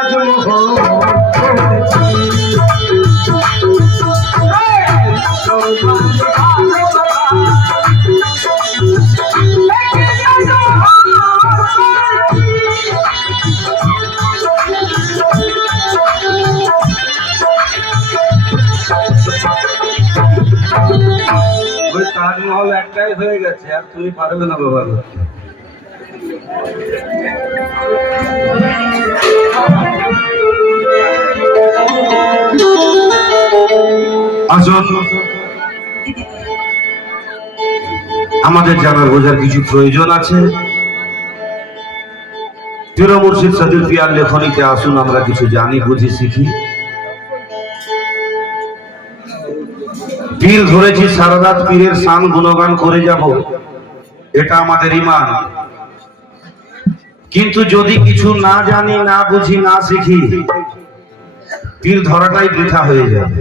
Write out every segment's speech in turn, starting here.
আজ তাজমহল একটাই হয়ে গেছে, আর তুমি পারবে না ব্যবহার করতে। আসুন, আমাদের জানার বোঝার কিছু প্রয়োজন আছে। পীর মুর্শিদ সাদির পিয়ার লেখনীতে আসুন আমরা কিছু জানি, বুঝি, শিখি। পীর ধরেছি সারা রাত, পীরের শান গুণগান করে যাব, এটা আমাদের ঈমান। কিন্তু যদি কিছু না জানি, না বুঝি, না শিখি, পীর ধরাটাই বৃথা হয়ে যাবে।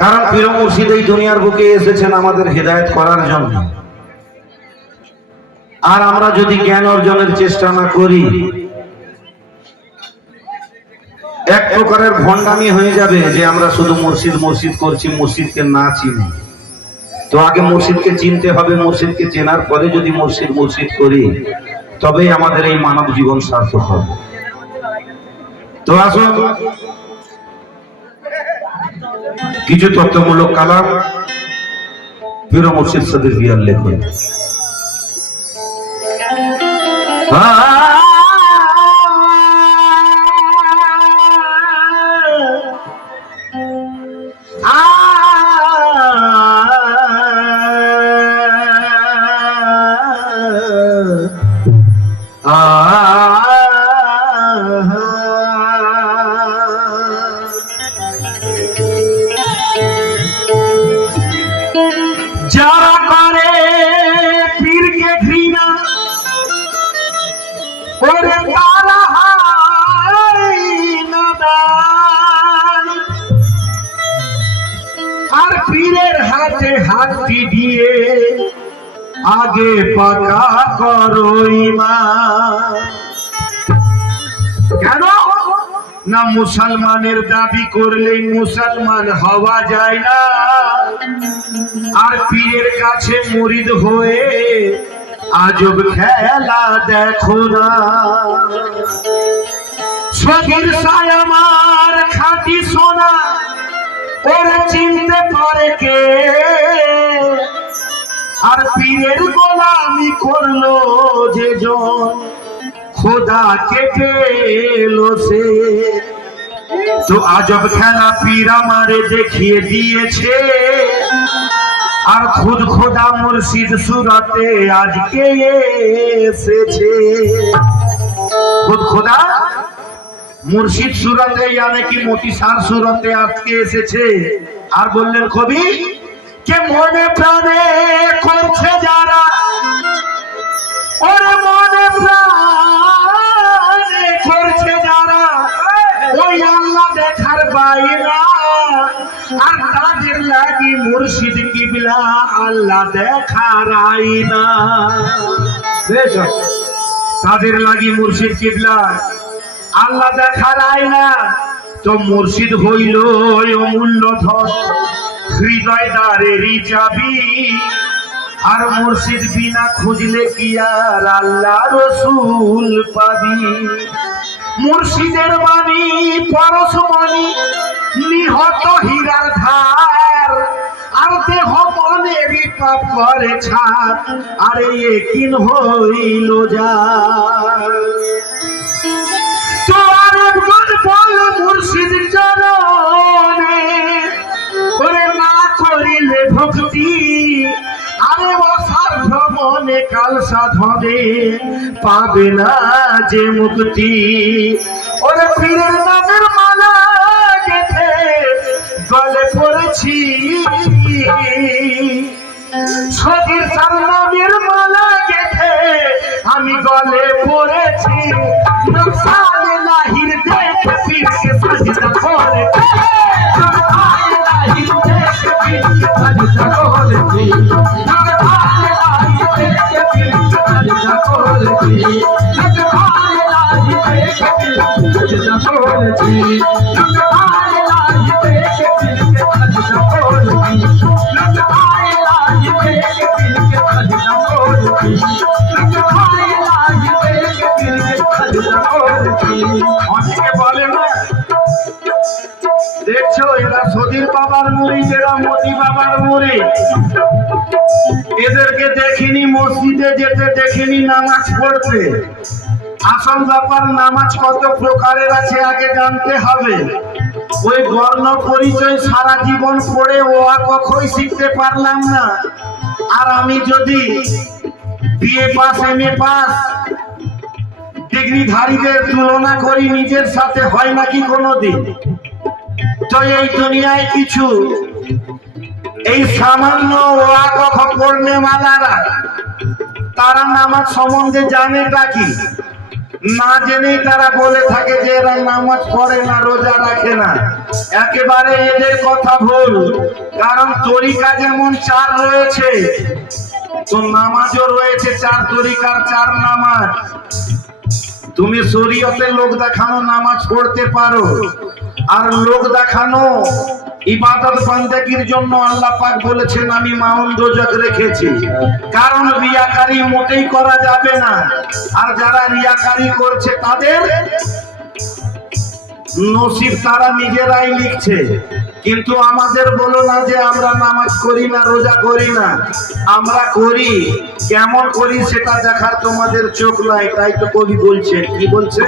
কারণ পীর মুর্শিদ এই দুনিয়ার বুকে এসেছেন আমাদের হেদায়েত করার জন্য। আর আমরা যদি জ্ঞান অর্জনের চেষ্টা না করি, এক প্রকারের ভণ্ডামি হয়ে যাবে যে আমরা শুধু মুর্শিদ মুর্শিদ করছি, মুর্শিদকে না চিনি। তো আগে মুর্শিদকে চিনতে হবে, মুর্শিদকে চেনার পরে যদি মুর্শিদ মুর্শিদ করি, তবেই আমাদের এই মানব জীবন সার্থক হবে। তো আসুন কিছু তথ্যমূলক কালাম পীর মুর্শিদ সাদির পিয়ার লেখনী। যারা করে পীরকে ঘৃণা, ওরে তারা হয় নাদান। আর পীরের হাতে হাতটি দিয়ে আগে পাকা করো ঈমান। কেন না মুসলমানের দাবি করলেই মুসলমান হওয়া যায় না, আর পীরের কাছে মুরিদ হয়ে আজব খেলা দেখো না। সখীর সায় আমার খাঁটি সোনা, ওরা চিনতে পারে কে? আর পীরের গোলামি করলো যে জন, খোদা কেটে এলো সে। তো আজব খেলা পীর আমারে দেখিয়ে দিয়েছে, আর খুদ খোদা মুর্শিদ সুরাতে আজকে এসেছে। খুদ খোদা মুর্শিদ সুরাতে, यानी कि মতিসার সুরাতে আজকে এসেছে। আর বললেন কবি কে মনে প্রাণে করছে যারা, ওরে মনে প্রাণে করছে যারা, ওই আল্লাহ দেখার বাইরা। আর তাদের লাগি মুর্শিদ কিবলা আল্লাহ দেখার আইনা। তাদের লাগি মুর্শিদ কিবলা আল্লাহ দেখার আইনা। তো মুর্শিদ হইল অমূল্য ধন, হৃদয় দ্বারেরই চাবি। আর মুর্শিদ বিনা খুঁজলে কি আর আল্লাহ রসুল পাবি? মুর্শিদের বাণী পরশমণি, নিহত হীরার ধার। আর দেহ মনেরই পাপ করে ছাড়, আরে একিন হইল যা। তো আরেকজন বল মুর্শিদ চরণে, ওরে না করিলে ভক্তি, আরে অসার ভ্রমণে কাল সাধনে পাবে না যে মুক্তি। ওরে পীরের নামের মালা গেথে গলে পড়েছি, সখীর সার নামের মালা গেথে আমি গলে পড়েছি। নকশায়ে লাহির দেখে পীরকে সাজদা করেছি, নকশায়ে লাহির দেখে পীরকে সাজদা করেছি, নকশায়ে লাহির দেখে পীরকে সাজদা করেছি, নকশায়ে লাহির দেখে সাজদা করেছি লঙ্কায় লাজ দেখে দিলকে সাজদা করেছি লঙ্কায় লাজ দেখে দিলকে সাজদা করেছি লঙ্কায় লাজ দেখে দিলকে সাজদা করেছি। অনেকে বলে না, দেখছো এরা সদীর বাবার মুরিদ, এরা মোদি বাবার মুরিদ, এদেরকে দেখিনি মসজিদে যেতে, দেখিনি নামাজ পড়তে। আসল ব্যাপার নামাজ কত প্রকারের আছে আগে জানতে হবে। ওই বর্ণ পরিচয় সারা জীবন পড়ে ও কখনোই শিখতে পারলাম না। আর আমি যদি বিএ পাস এমএ পাস ডিগ্রিধারীদের তুলনা করি নিজের সাথে, হয় নাকি কোনোদিন? তো এই দুনিয়ায় কিছু এই সামান্য ওয়াকফ পড়নে মালারা তারা নামাজ সম্বন্ধে জানেটা কি? না জেনেই তারা বলে থাকে যে এরা নামাজ পড়ে না, রোজা রাখে না। একেবারে এদের কথা ভুল। কারণ তরিকা যেমন চার রয়েছে, তো নামাজও রয়েছে চার তরিকার, চার নামাজ। তুমি শরীয়তে লোক দেখানো নামাজ পড়তে পারো, আর লোক দেখানো ইবাদত বান্দাগির জন্য আল্লাহ পাক বলেছেন আমি মাউন রোজা রেখেছি। কারণ রিয়াকারি মোটেই করা যাবে না। আর যারা রিয়াকারি করছে তাদের নসিব তারা নিজেরাই লিখছে। কিন্তু আমাদের বলো না যে আমরা নামাজ করি না, রোজা করি না। আমরা করি, কেমন করি সেটা দেখার তোমাদের চোখ নাই। তাই তো কবি বলছে, কি বলছে?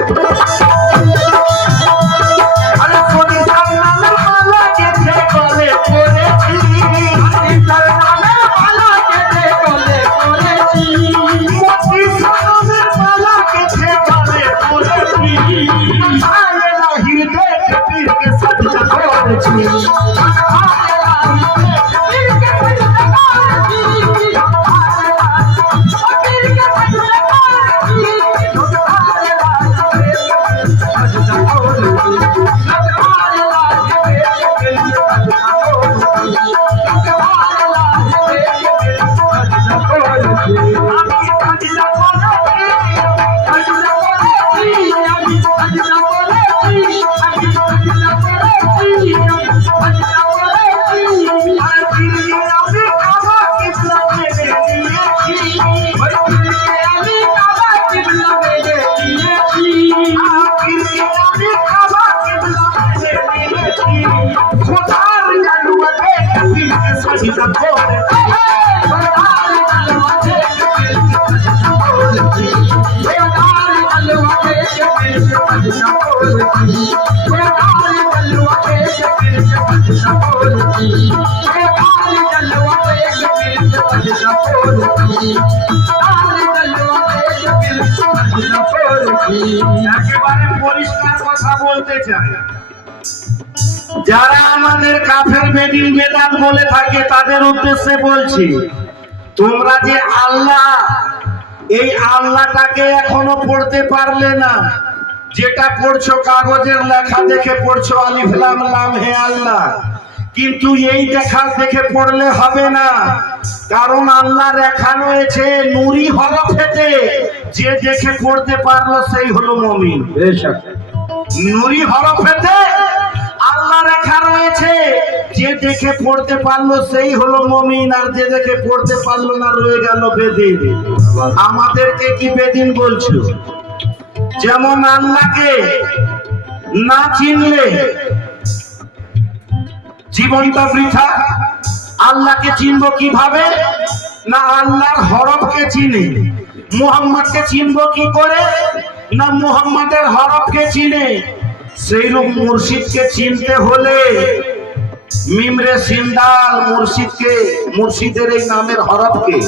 আরে কবি তার নামের মালা গেঁথে গলে পড়েছি, তার নামের মালা গেঁথে গলে পড়েছি, মোতি সালামের মালা গেঁথে গলে পড়েছি, আয় লাহির দেখে পীরকে সাজদা করেছি, আয় লাহি দেখে পীরকে সাজদা করেছি, আয় লাহি পীরকে সাজদা করেছি, আয় লাহি সাজদা করেছি, আয় লাহি দেখে সাজদা করেছি, আয় লাহি দেখে সাজদা করেছি। আমি সাজদা করেছি, সাজদা করেছি, আমি সাজদা করেছি, আমি সাজদা করেছি, সাজদা করেছি, আর পীরকে আমি কাবা কিবলা মেনে নিয়েছি, ওই পীরকে আমি কাবা কিবলা মেনে নিয়েছি, পীরকে আমি কাবা কিবলা মেনে নিয়েছি, খোদার জানুয়া দেখে পীরকে সাজদা করেছি, খোদার জালওয়া দেখে পীরকে সাজদা করেছি, খোদার জালওয়া দেখে পীরকে সাজদা করেছি, খোদার জালওয়া দেখে পীরকে সাজদা করেছি, খোদার জালওয়া দেখে পীরকে সাজদা করেছি, খোদার জালওয়া দেখে পীরকে সাজদা করেছি। একেবারে পরিষ্কার কথা বলতে চাই। যারা আমাদের কাফের বেদিন বেদাত বলে থাকে তাদের উদ্দেশ্যে বলছি, তোমরা যে আল্লাহ, এই আল্লাহটাকে এখনো পড়তে পারলে না। যেটা পড়ছো কাগজের লেখা দেখে পড়ছো আলিফ লাম লাম হে আল্লাহ, কিন্তু এই দেখা দেখে পড়লে হবে না। কারণ আল্লাহ লেখা রয়েছে নুরি হরফেতে, যে দেখে পড়তে পারলো সেই হলো মুমিন। নুরি হরফেতে আল্লাহ লেখা রয়েছে, যে দেখে পড়তে পারলো সেই হলো মুমিন, আর যে দেখে পড়তে পারলো না রয়ে গেল বেদিন। আমাদেরকে কি বেদিন বলছো? যেমন আল্লাহকে না চিনলে জীবনটা বৃথা। আল্লাহকে চিনবো কিভাবে? না আল্লাহর হরফকে চিনি। মুহাম্মদকে চিনবো কি করে? না মুহাম্মাদের হরফকে চিনে। সেইরূপ মুর্শিদকে চিনতে হলে মিমরে সিন্দাল মুর্শিদকে, মুর্শিদের এই নামের হরফকে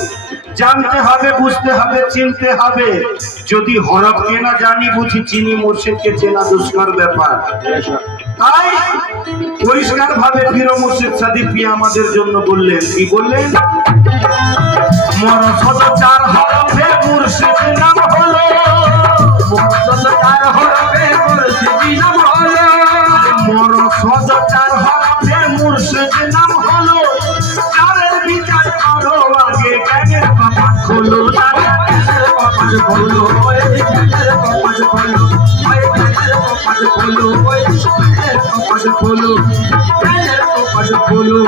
জানতে হবে, বুঝতে হবে, চিনতে হবে। যদি হরফকে না জানি বুঝি চিনি, মুর্শিদকে চেনা দুষ্কর ব্যাপার। তাই পরিষ্কার ভাবে পীর মুর্শিদ সাদিক পিয়া আমাদের জন্য বললেন, কি বললেন? মরসদ চার হরফে মুর্শিদ নাম হলো, মরসদ চার হরফে মুর্শিদ নাম হলো, মরসদ চার হরফে মুর্শিদ নাম হলো। চারের বিচার করো আগে জ্ঞানের কপাট খোলো, জ্ঞানের কপাট খোলো, জ্ঞানের কপাট খোলো, জ্ঞানের কপাট কপাট খোলো ওই জ্ঞানের কপাট খোলো জ্ঞানের কপাট খোলো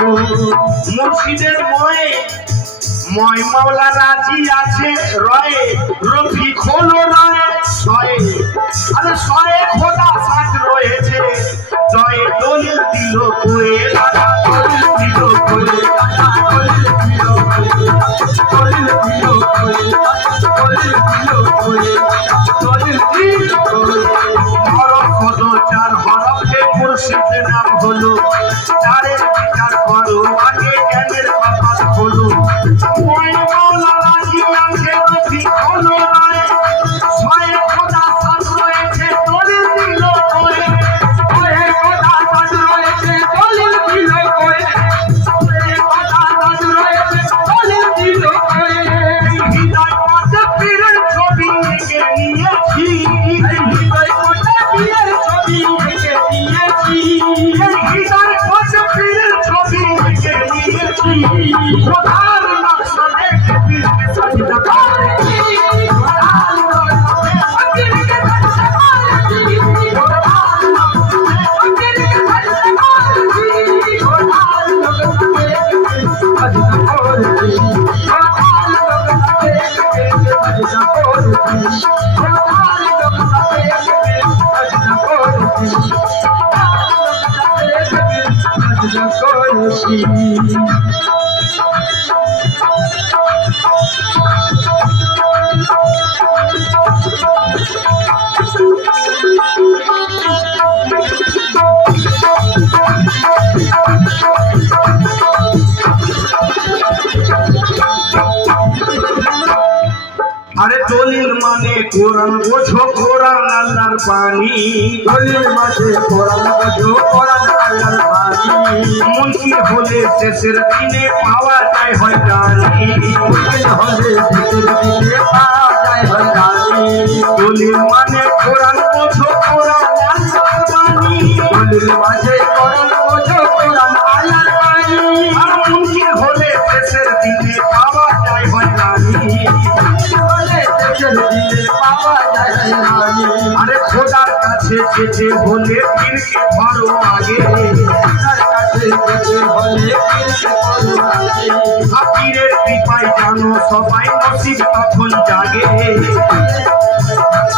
মুর্শিদের ময় মাওলা রাজি আছে রয়ে রফিক হলো রয়ে শয়ে আরে শয়ে খোদা সাথ রয়েছে জয়ে দলিল দিল কোয়ে দাদা দলিল দিল কোলে দাদা দলিল দিল কোলে দলিল দিল কোলে দলিল দিল কোলে দলিল দিল কোলে হরফ হলো চার হরফে মুর্শিদের নাম হলো চারের বিচার করো আগে জ্ঞানের কপাট হলো ময় মাওলা রাজি আছে রফিক হলো রয়ে শয়ে খোদা সাথ রয়েছে দলিল দিল কোয়ে ওহে কথা সাজ রয়েছে দলিল দিল কোলে ওহে কথা সাজ রয়েছে দলিল দিল কোলে হৃদয় পাশে পীরের ছবি এঁকে নিয়েছি হৃদয় কোটে পীরের ছবি এঁকে দিয়েছি হৃদয় পাশে পীরের ছবি এঁকে নিয়েছি খোদার নকশা দেখে পীরকে সাজদা করেছি আরে দলিল মানে কোরআন বোঝো কোরআন আল্লাহর বাণী দলিল মাঝে কোরআন বোঝো কোরআন আল্লাহর বাণী মুনকির হলে শেষের দিনে পাওয়া যায় হয়রানি মুশকিল হলে শেষের দিনে পাওয়া যায় হয়রানি দলিল মানে কোরআন বোঝো কোরআন আল্লাহর বাণী দলিল মাঝে কোরআন বোঝো কোরআন আল্লাহর বাণী আর মুনকির হলে শেষের দিনে পাওয়া যায় হয়রানি বলে শেষের দিনে পাওয়া যায় হয়রানি আরে খোদার কাছে যেতে হলে পীরকে ধরো আগে তার কাছে যেতে হলে পীরকে ধরো আগে আর পীরের কৃপায় জানো সবাই নসিব তখন জাগে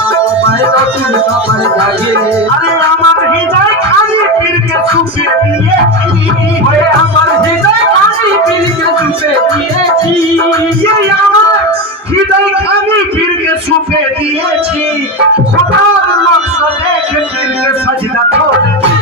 সবাই নতুন সবাই জাগে আরে আমার হৃদয় খালি পীরকে সুপে দিয়েছি ওরে আমার হৃদয় খালি পীরকে সুপে দিয়েছি এই আমার হৃদয় খালি পীরকে সুপে দিয়েছি খোদার নকশা দেখে পীরকে সাজদা করেছি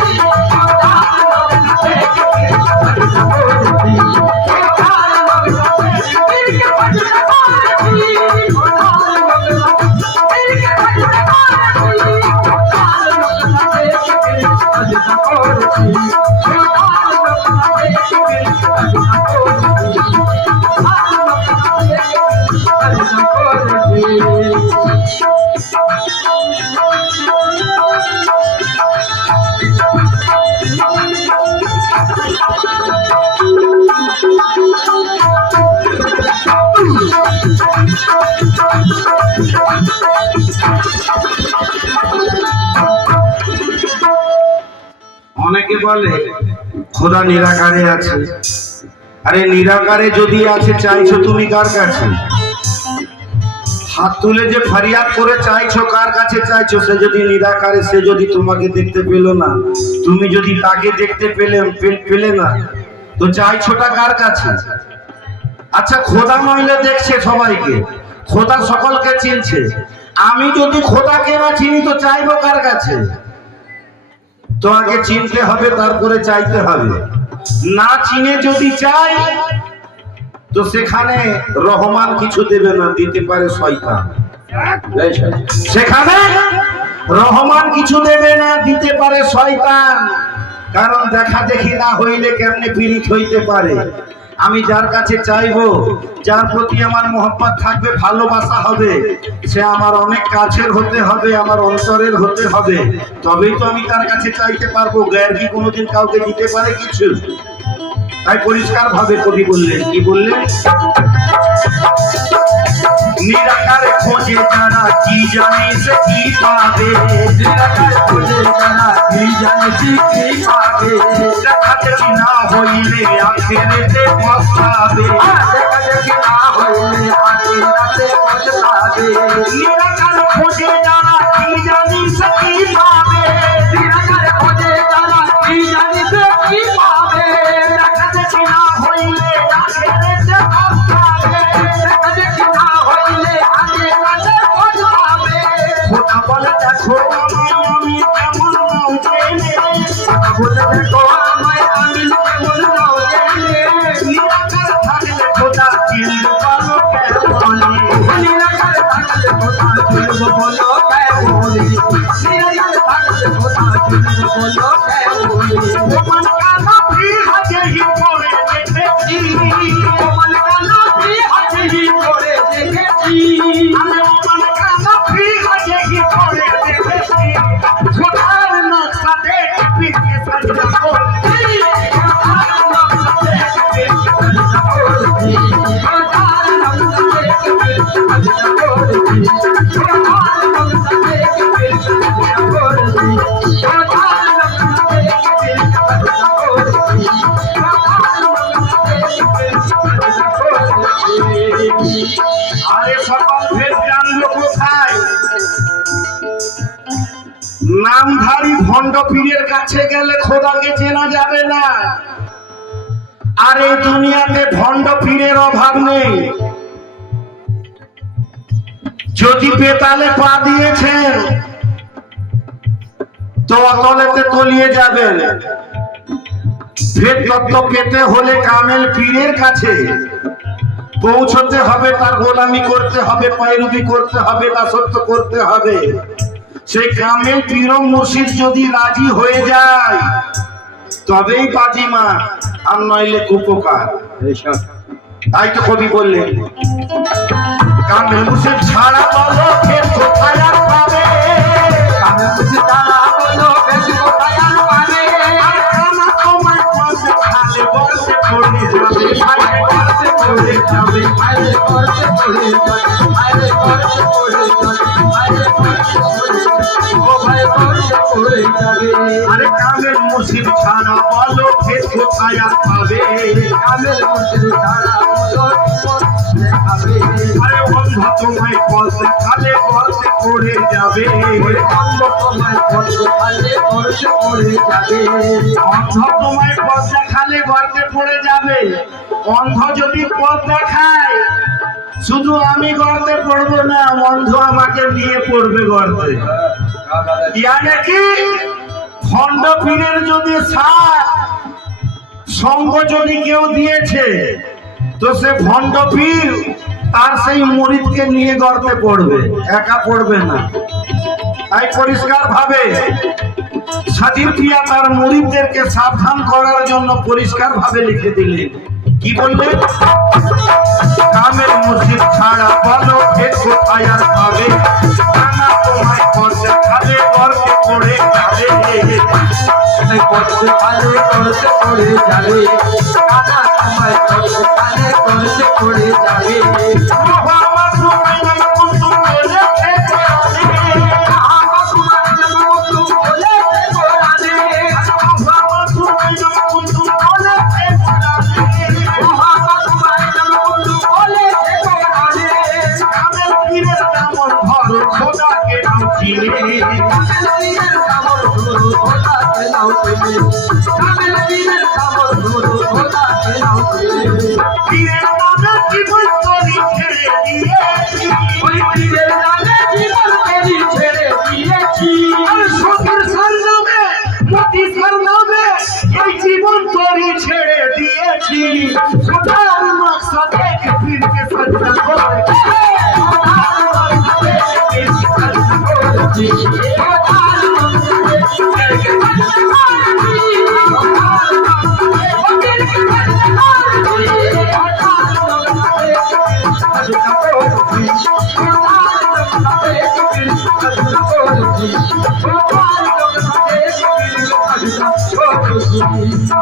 অনেকে বলে খোদা নিরাকারে আছে। আরে নিরাকারে যদি আছে চাইছো তুমি কার কাছে? হাত তুলে যে ফরিয়াদ করে চাইছো কার কাছে চাইছো? সে যদি নিরাকারে, সে যদি তোমাকে দেখতে পেল না, তুমি যদি তাকে দেখতে পেলে না, তো চাইছোটা কার কাছে? আচ্ছা খোদা নইলে দেখছে সবাইকে, খোদা সকলকে চিনছে। আমি যদি খোদাকে না চিনি তো চাইবো কার কাছে? তো আগে চিনতে হবে, তারপরে চাইতে হবে। না চিনে যদি চাই তো সেখানে রহমান কিছু দেবে না, দিতে পারে শয়তান। সেখানে রহমান কিছু দেবে না, দিতে পারে শয়তান। কারণ দেখা দেখি না হইলে কেমনে পীড়িত হইতে পারে। আমি যার কাছে চাইবো, যার প্রতি আমার মোহব্বত থাকবে, ভালোবাসা হবে, সে আমার অনেক কাছের হতে হবে, আমার অন্তরের হতে হবে, তবেই তো আমি তার কাছে চাইতে পারবো। গ্যার কি কোনোদিন কাউকে দিতে পারে কিছু? তাই পরিষ্কার ভাবে কবি বললেন, কি বললেন? নিরাকার খোঁজে যারা কি জানে সে কি পাবে, নিরাকার খোঁজে যারা কি জানে সে কি পাবে, দেখা দেখি না হইলে আখেরেতে পস্তাবে, দেখা দেখি না হইলে আখিরাতে পস্তাবে। নিরাকার খোঁজে যারা কি জানে সে কি পাবে, নিরাকার খোঁজে যারা কি জানে সে কি পাবে, দেখা দেখি না হইলে আখেরেতে পস্তাবে, দেখা দেখি না হইলে আখিরাতে পস্তাবে। খোদা বলে দেখো আমায় আমি কেমন নাও জেনে, বলে দেখো আমায় আমি কেমন নাও জেনে, নিরাকার থাকলে খোদা চিনতে পারো কেমন, নিরাকার থাকলে খোদা চিনব বলো কেমন, নিরাকার থাকলে খোদা চিনব বলো কেমন। ওমান কানা ফি হাজহি পড়ে দেখেছি, ওমান কানা ফি হাজহি পড়ে দেখেছি, আমি ওমান কানা ফি হাজহি পড়ে দেখেছি, খোদার নকশা দেখে পিছকে সাজদা করছি, আরে সকল ভেদ জানলো কোথায়, নামধারী ভণ্ড পীরের কাছে গেলে খোদাকে চেনা যাবে না। আর এই দুনিয়াতে ভণ্ড পীরের অভাব নেই। যদি বেতালে পা দিয়েছেন তো অতলেতে তলিয়ে যাবেন। ভেদ তত্ত্ব পেতে হলে কামেল পীরের কাছে পৌঁছতে হবে, তার গোলামি করতে হবে, পায়রুবি করতে হবে, দাসত্ব করতে হবে। সেই কামেল পীর মুর্শিদ যদি রাজি হয়ে যায় তবেই বাজিমা, আর নইলে কুপকার। তাই তো কবি বললেন, কামেল মুর্শিদ ছাড়া বলো ফের কোথায় আর পাবে, আমি বুঝি তারা বলো বেশ কোথায় আর পাবে, আর কানা তোমায় পথে খালে বসে পড়ে যাবে, আরে করতে পড়ে যাবে, আরে করতে পড়ে যাবে, আরে করতে পড়ে যাবে, আরে করতে পড়ে যাবে, ও ভাই করতে পড়ে যাবে। আরে কামেল মুর্শিদ ছাড়া বলো ফের কোথায় আর পাবে, কামেল মুর্শিদ ছাড়া বলো দেখাবে, আরে অন্ধ তোমায় পথে খালে বসে পড়ে যাবে, ওই অন্ধ তোমায় করতে পারলে করতে পড়ে যাবে। অন্ধ তোমায় পথ দেখালে গর্তে পড়ে যাবে। অন্ধ যদি পথ দেখায় শুধু আমি গর্তে পড়বো না, অন্ধ আমাকে নিয়ে পড়বে গর্তে। ইয়ানে কি খণ্ড পীরের যদি সাথ সঙ্গ যদি কেউ দিয়েছে তো সে ভণ্ড পীর তার সেই মুরিদকে নিয়ে গর্তে পড়বে, একা পড়বে না। তাই পরিষ্কার ভাবে সাজির পিয়া তার মুরিদদেরকে সাবধান করার জন্য পরিষ্কার ভাবে লিখে দিলেন। কি বললেন? কামেল মুর্শিদ ছাড়া বলো ফের কোথায় আর পাবে, কানা তোমায় পথ দেখালে গর্তে পড়ে যাবে, করতে পারলে করতে পড়ে যাবে, কানা তোমায় করতে পারলে করতে পড়ে যাবে। মোহাম্মদ রুমাইনা কুনতুম বলেছে কোরআনে, আমার তোমার নাম মতো বলেছে কোরআনে, মোহাম্মদ রুমাইনা কুনতুম বলেছে কোরআনে, আমার তোমার নাম মতো বলেছে কোরআনে। কামেল পীরের নামর ধরো খোদাকে নাও চিনে, কামেল পীরের কামড় ধরো খোদাকে নাও চিনে, কামেল পীরের কামড় ধরো খোদাকে নাও চিনে। পীরের নামে জীবন তরি ছেড়ে দিয়েছি, ওই পীরের নামে জীবন তেরি ছেড়ে দিয়েছি, আর সখীর সরনামে মতি সরনামে এই জীবন তরি ছেড়ে দিয়েছি, খোদার নকশা দেখে পীরকে সাজদা করে,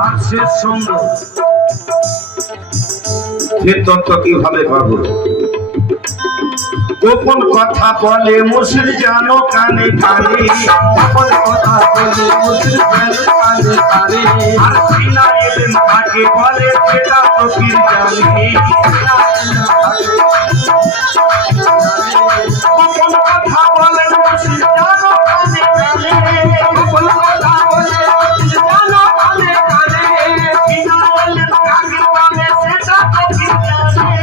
আর শেষ সুন্দর ফের তত্ত্ব কিভাবে পাবো? গোপন কথা বলে মুর্শিদ জানো কানে কানে, গোপন কথা বলে মুর্শিদ জানো কানে কানে। আর বিনা এলেন তাকে বলে সেটা তো পীর জানে। গোপন কথা বলে মুর্শিদ জানো কানে কানে, গোপন কথা বলে মুর্শিদ জানো কানে কানে। বিনা এলেন তাকে বলে সেটা তো পীর জানে।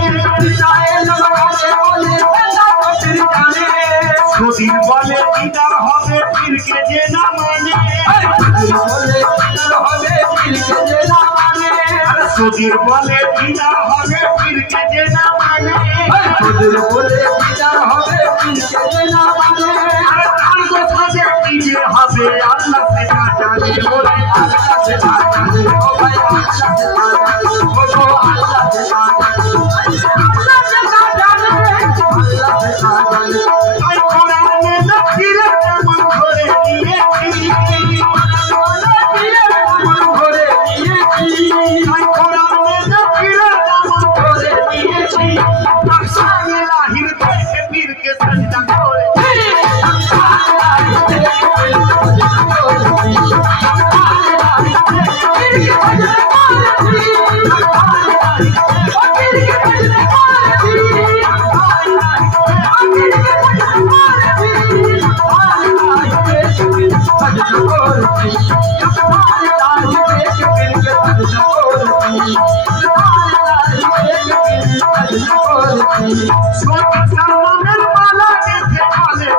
সুধীর বলে দিদার হবে পীরকে যে না মানে, সুধীর বলে দিদার হবে পীরকে যে না মানে। আর তার কথা যে কি যে হবে আল্লাহ সেটা জানে, বলে আল্লাহ সেটা জানে, ও ভাই আল্লাহ সেটা জানে, ও গো আল্লাহ সেটা জানে, আল্লাহ সেটা জানে, আল্লাহ সেটা জানে। তাই কোরআনে নবীরে এমন করে দিয়েছি, তাই কোরআনে নবীরে এমন করে দিয়েছি, আসান লাহির দেখে পীরকে সাজদা করে। সালমানের মালা গেঁথে গলে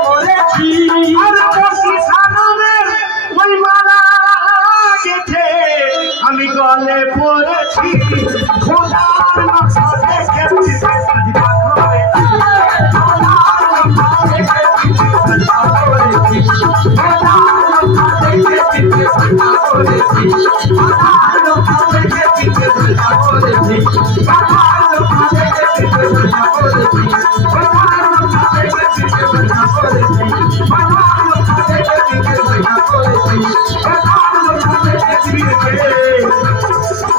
পরেছি, আরে বসি সালমানের ওই মালা গেঁথে আমি গলে পড়েছি। খোদার নকশা দেখে পীরকে সাজদা করে, খোদার নকশা দেখে পীরকে সাজদা করেছি, খোদার নকশা দেখে পীরকে সাজদা করেছি, খোদার নকশা দেখে পীরকে সাজদা করেছি, খোদার নকশা দেখে পীরকে সাজদা করেছি, খোদার নকশা দেখে পীরকে সাজদা করেছি, খোদার নকশা দেখে পীরকে সাজদা করেছি, খোদার নকশা দেখে পীরকে সাজদা করেছি। খোদার নকশা দেখে পীরকে সাজদা করেছি।